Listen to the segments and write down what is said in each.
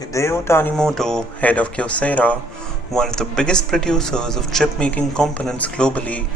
Hideo Tanimoto, head of Kyocera, one of the biggest producers of chip-making components globally,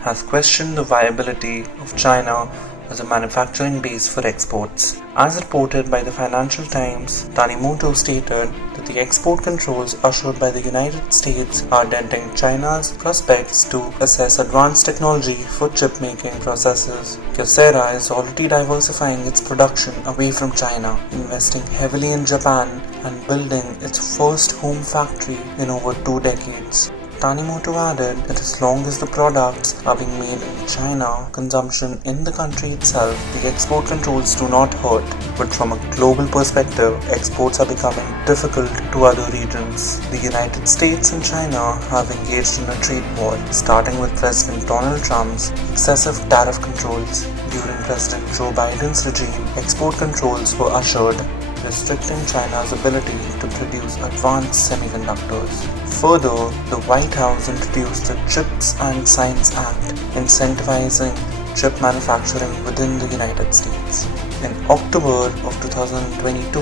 has questioned the viability of China as a manufacturing base for exports. As reported by the Financial Times, Tanimoto stated that the export controls ushered by the United States are denting China's prospects to assess advanced technology for chip-making processes. Kyocera is already diversifying its production away from China, investing heavily in Japan and building its first home factory in over 2 decades. Tanimoto added that as long as the products are being made in China, consumption in the country itself, the export controls do not hurt. But from a global perspective, exports are becoming difficult to other regions. The United States and China have engaged in a trade war, starting with President Donald Trump's excessive tariff controls. During President Joe Biden's regime, export controls were ushered, restricting China's ability to produce advanced semiconductors. Further, the White House introduced the CHIPS and Science Act, incentivizing chip manufacturing within the United States. In October of 2022,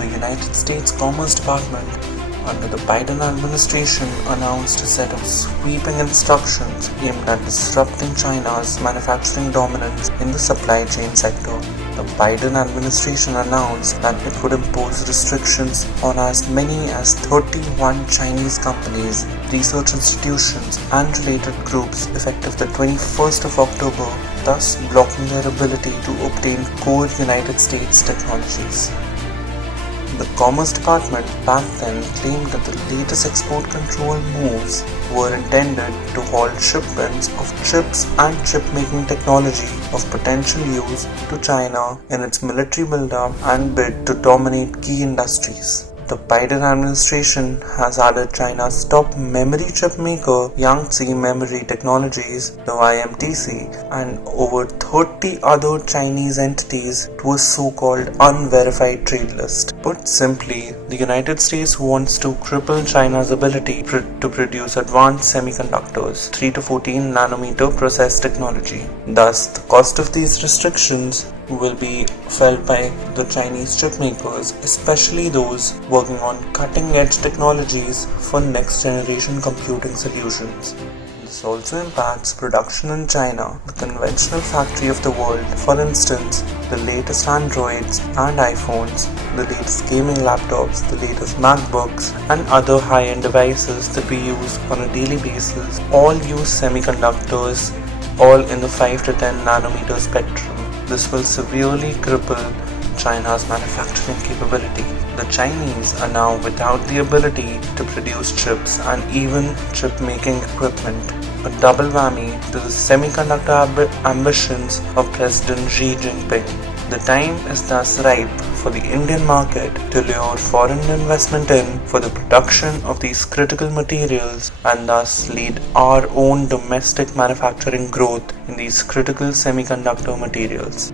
the United States Commerce Department under the Biden administration announced a set of sweeping instructions aimed at disrupting China's manufacturing dominance in the supply chain sector. The Biden administration announced that it would impose restrictions on as many as 31 Chinese companies, research institutions, and related groups effective the 21st of October, thus blocking their ability to obtain core United States technologies. The Commerce Department back then claimed that the latest export control moves were intended to halt shipments of chips and chip-making technology of potential use to China in its military build-up and bid to dominate key industries. The Biden administration has added China's top memory chip maker Yangtze Memory Technologies, the YMTC, and over 30 other Chinese entities to a so-called unverified trade list. Put simply, the United States wants to cripple China's ability to produce advanced semiconductors, 3 to 14 nanometer process technology. Thus, the cost of these restrictions will be felt by the Chinese chip makers, especially those working on cutting-edge technologies for next-generation computing solutions. This also impacts production in China, the conventional factory of the world. For instance, the latest Androids and iPhones, the latest gaming laptops, the latest MacBooks, and other high-end devices that we use on a daily basis all use semiconductors, all in the 5 to 10 nanometer spectrum. This will severely cripple China's manufacturing capability. The Chinese are now without the ability to produce chips and even chip-making equipment, a double whammy to the semiconductor ambitions of President Xi Jinping. The time is thus ripe for the Indian market to lure foreign investment in for the production of these critical materials and thus lead our own domestic manufacturing growth in these critical semiconductor materials.